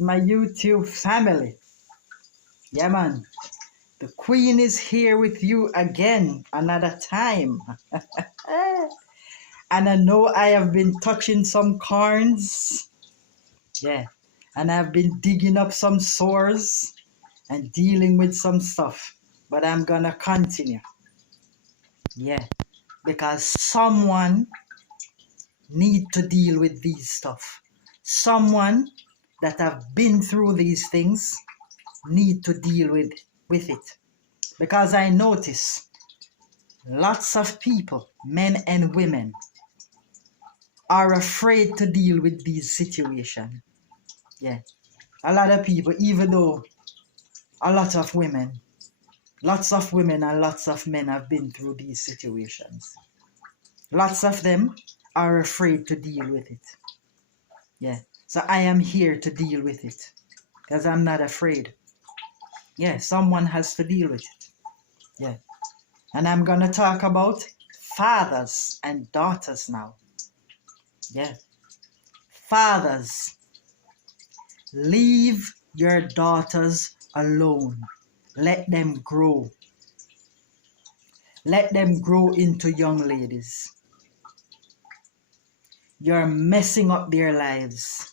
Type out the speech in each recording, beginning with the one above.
my YouTube family. Yeah, man. The Queen is here with you again, another time. And I know I have been touching some corns. Yeah. And I've been digging up some sores and dealing with some stuff. But I'm gonna continue. Yeah. Because someone need to deal with these stuff. Someone that have been through these things need to deal with it. Because I notice lots of people, men and women, are afraid to deal with these situations. Yeah. A lot of people, even though lots of women and lots of men have been through these situations. Lots of them are afraid to deal with it. Yeah. So I am here to deal with it. Because I'm not afraid. Yeah, someone has to deal with it. Yeah. And I'm going to talk about fathers and daughters now. Yeah. Fathers, leave your daughters alone. Let them grow. Let them grow into young ladies. You're messing up their lives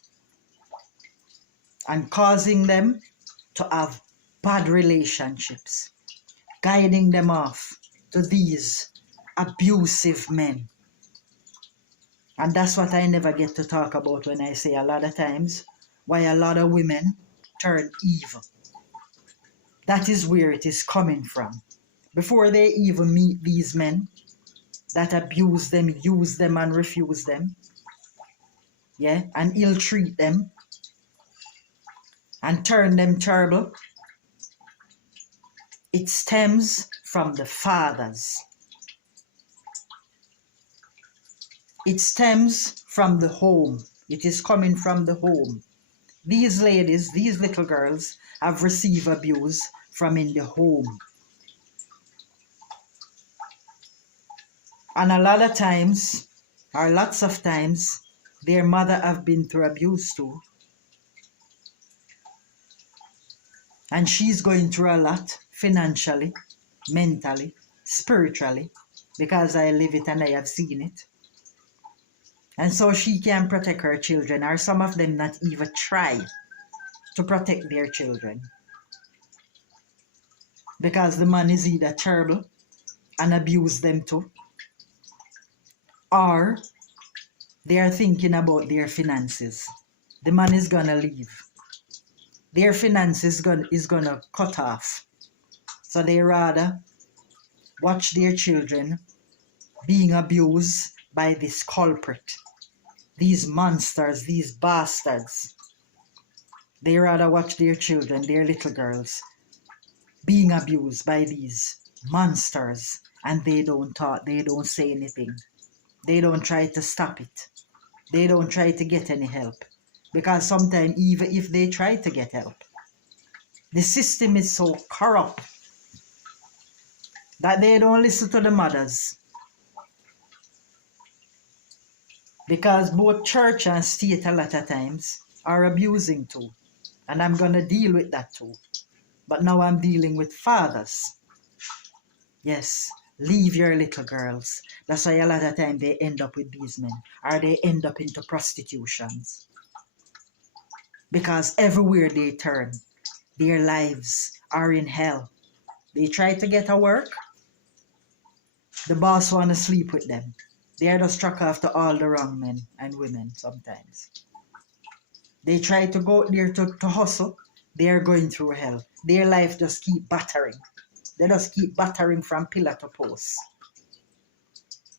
and causing them to have bad relationships, guiding them off to these abusive men. And that's what I never get to talk about when I say a lot of times why a lot of women turn evil. That is where it is coming from. Before they even meet these men that abuse them, use them and refuse them, yeah, and ill-treat them and turn them terrible, it stems from the fathers. It stems from the home. It is coming from the home. These ladies, these little girls, have received abuse from in the home. And a lot of times, or lots of times, their mother have been through abuse too. And she's going through a lot, financially, mentally, spiritually, because I live it and I have seen it. And so she can protect her children, or some of them not even try to protect their children. Because the man is either terrible and abuse them too, or they are thinking about their finances. The man is gonna leave. Their finances is gonna cut off. So they rather watch their children being abused by this culprit. These monsters, these bastards. They rather watch their children, their little girls, being abused by these monsters, and they don't talk, they don't say anything. They don't try to stop it. They don't try to get any help. Because sometimes even if they try to get help, the system is so corrupt that they don't listen to the mothers. Because both church and state a lot of times are abusing too. And I'm going to deal with that too. But now I'm dealing with fathers. Yes, leave your little girls. That's why a lot of time they end up with these men. Or they end up into prostitutions. Because everywhere they turn, their lives are in hell. They try to get a work. The boss want to sleep with them. They are just struck after all the wrong men and women sometimes. They try to go there to hustle. They are going through hell. Their life just keep battering. They just keep battering from pillar to post.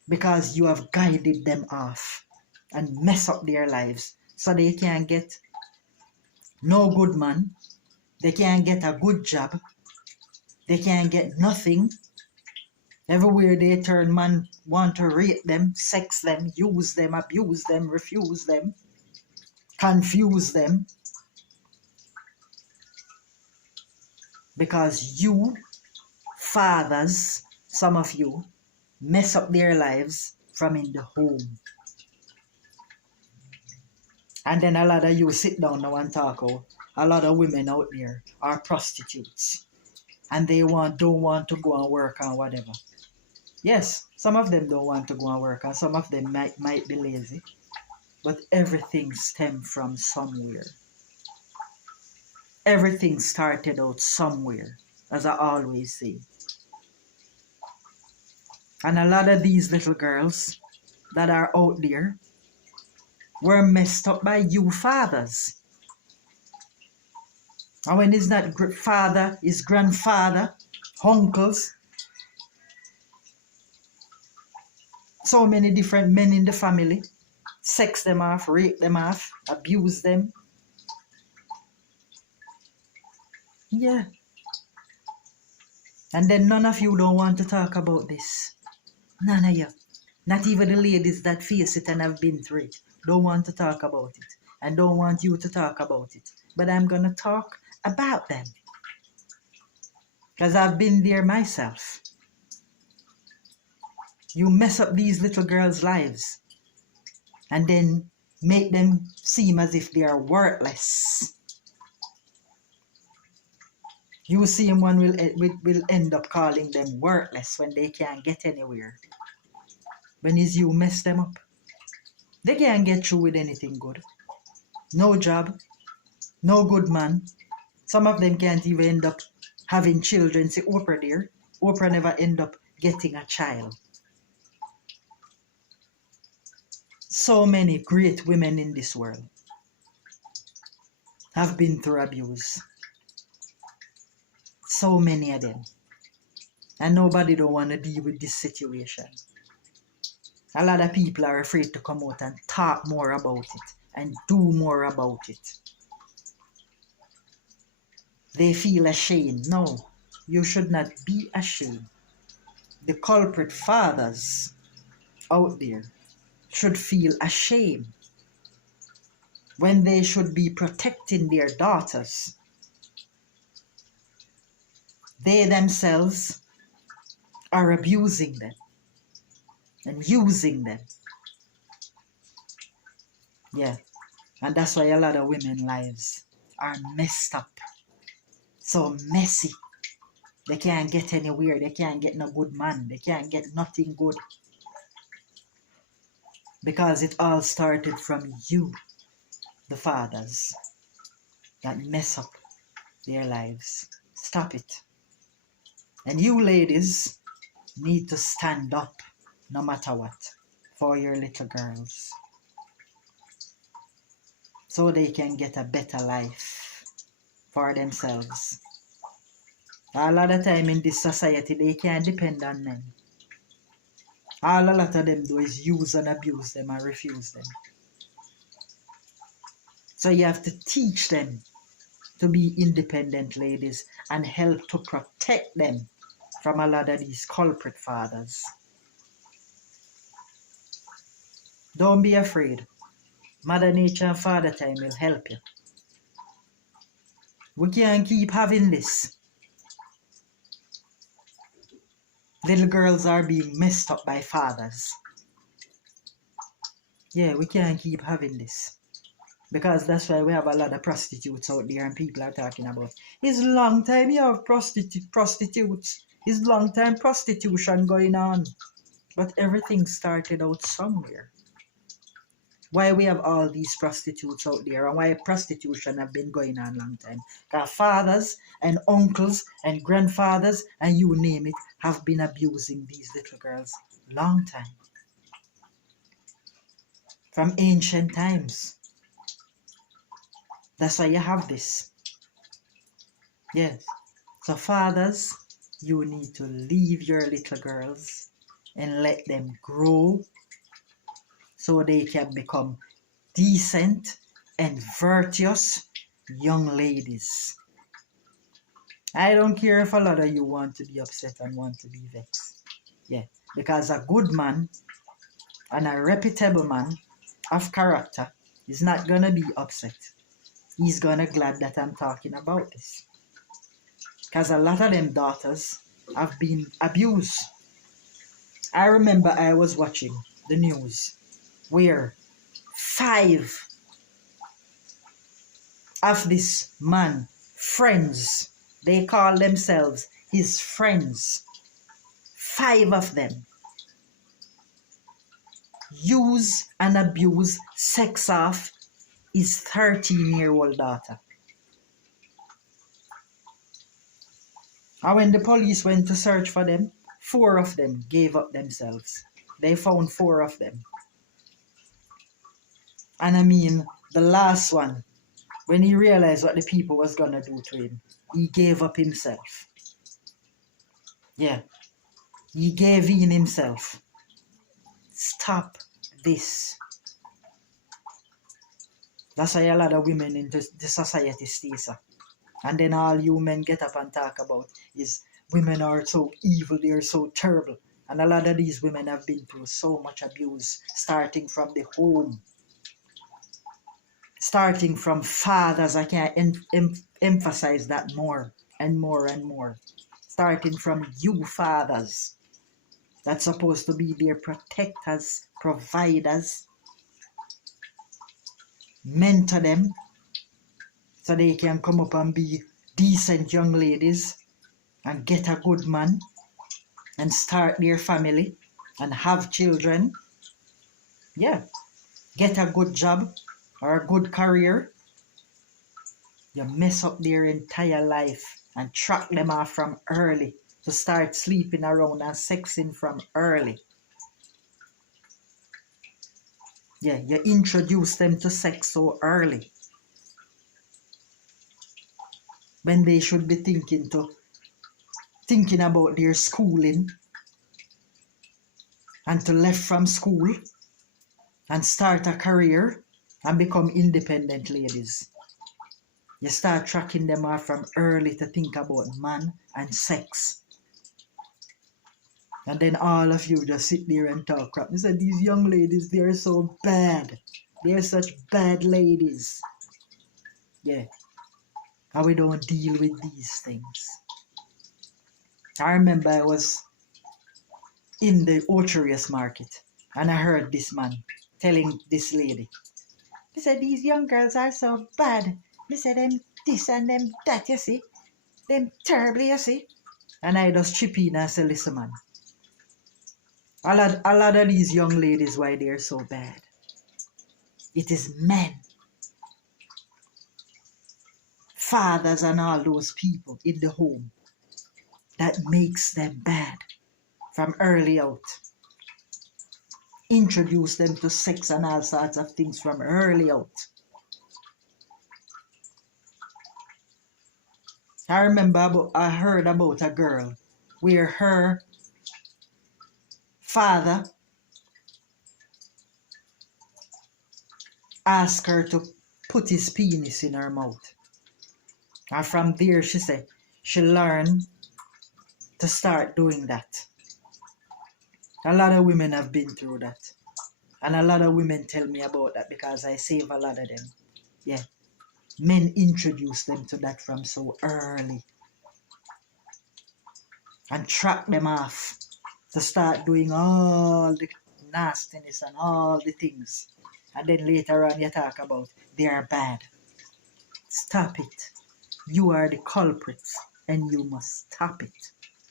Because you have guided them off and mess up their lives. So they can't get no good man. They can't get a good job. They can't get nothing. Everywhere they turn, man want to rape them, sex them, use them, abuse them, refuse them, confuse them. Because you, fathers, some of you, mess up their lives from in the home. And then a lot of you sit down now and talk out. A lot of women out there are prostitutes. And they don't want to go and work and whatever. Yes, some of them don't want to go and work and some of them might be lazy. But everything stems from somewhere. Everything started out somewhere, as I always say. And a lot of these little girls that are out there were messed up by you fathers. And when it's not father, it's grandfather, uncles. So many different men in the family. Sex them off, rape them off, abuse them. Yeah. And then none of you don't want to talk about this. None of you. Not even the ladies that face it and have been through it. Don't want to talk about it. And don't want you to talk about it. But I'm going to talk about them. Because I've been there myself. You mess up these little girls' lives. And then make them seem as if they are worthless. You see one will end up calling them worthless when they can't get anywhere. When it's you mess them up. They can't get through with anything good. No job. No good man. Some of them can't even end up having children. See Oprah there. Oprah never end up getting a child. So many great women in this world have been through abuse. So many of them. And nobody don't want to deal with this situation. A lot of people are afraid to come out and talk more about it and do more about it. They feel ashamed. No, you should not be ashamed. The culprit fathers out there should feel ashamed when they should be protecting their daughters. They themselves are abusing them and using them. Yeah, and that's why a lot of women's lives are messed up. So messy. They can't get anywhere. They can't get no good man. They can't get nothing good. Because it all started from you, the fathers, that mess up their lives. Stop it. And you ladies need to stand up no matter what for your little girls. So they can get a better life for themselves. A lot of time in this society, they can't depend on men. All a lot of them do is use and abuse them and refuse them. So you have to teach them to be independent ladies and help to protect them from a lot of these culprit fathers. Don't be afraid. Mother Nature and Father Time will help you. We can't keep having this. Little girls are being messed up by fathers. Yeah, we can't keep having this. Because that's why we have a lot of prostitutes out there and people are talking about. It's long time you have prostitutes. It's long time prostitution going on. But everything started out somewhere. Why we have all these prostitutes out there and why prostitution have been going on a long time. Because fathers and uncles and grandfathers and you name it have been abusing these little girls long time. From ancient times. That's why you have this. Yes. So fathers, you need to leave your little girls and let them grow so they can become decent and virtuous young ladies. I don't care if a lot of you want to be upset and want to be vexed. Yeah, because a good man and a reputable man of character is not going to be upset. He's going to glad that I'm talking about this. Because a lot of them daughters have been abused. I remember I was watching the news where 5 of this man, friends. They call themselves his friends. 5 of them use and abuse sex of his 13-year-old daughter. And when the police went to search for them, 4 of them gave up themselves. They found 4 of them. And I mean, the last one, when he realized what the people was gonna do to him, he gave up himself. Yeah, he gave in himself. Stop this. That's why a lot of women in the society stay so. And then all you men get up and talk about is women are so evil, they are so terrible. And a lot of these women have been through so much abuse, starting from the home. Starting from fathers, I can't emphasize that more and more and more. Starting from you fathers, that's supposed to be their protectors, providers. Mentor them so they can come up and be decent young ladies and get a good man and start their family and have children. Yeah, get a good job or a good career. You mess up their entire life and track them off from early to start sleeping around and sexing from early. Yeah, you introduce them to sex so early when they should be thinking about their schooling and to left from school and start a career and become independent ladies. You start tracking them off from early to think about man and sex. And then all of you just sit there and talk crap. You said these young ladies, they are so bad. They are such bad ladies. Yeah. And we don't deal with these things. I remember I was in the Ocherius market and I heard this man telling this lady. He said, these young girls are so bad. He said, them this and them that, you see. Them terribly, you see. And I just chip in and say, listen, man. A lot of these young ladies, why they're so bad. It is men. Fathers and all those people in the home that makes them bad from early out. Introduce them to sex and all sorts of things from early out. I remember I heard about a girl where her father asked her to put his penis in her mouth. And from there, she said, she learned to start doing that. A lot of women have been through that. And a lot of women tell me about that because I save a lot of them. Yeah. Men introduce them to that from so early. And track them off to start doing all the nastiness and all the things. And then later on you talk about they are bad. Stop it. You are the culprits and you must stop it.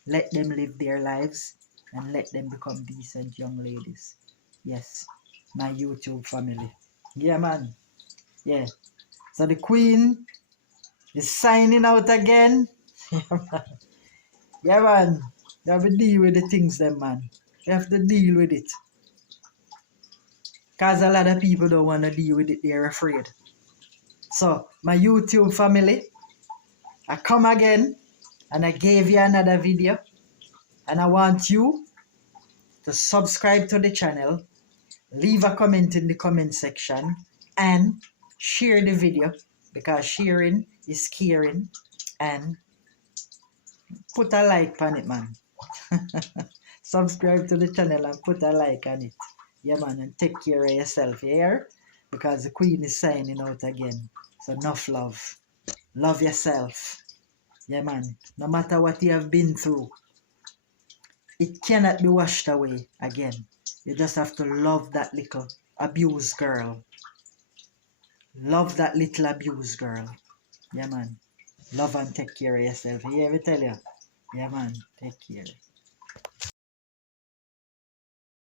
Let them live their lives and let them become decent young ladies. Yes, my YouTube family. Yeah, man. Yeah. So the Queen is signing out again. Yeah, man. Yeah, man. You have to deal with the things then, man. You have to deal with it. Because a lot of people don't want to deal with it. They're afraid. So, my YouTube family, I come again and I gave you another video. And I want you to subscribe to the channel, leave a comment in the comment section, and share the video because sharing is caring. And put a like on it, man. Subscribe to the channel and put a like on it. Yeah, man, and take care of yourself, here because the Queen is signing out again. So enough love. Love yourself. Yeah, man. No matter what you have been through, it cannot be washed away again. You just have to love that little abused girl. Love that little abused girl. Yeah, man. Love and take care of yourself. You hear me tell you? Yeah, man. Take care.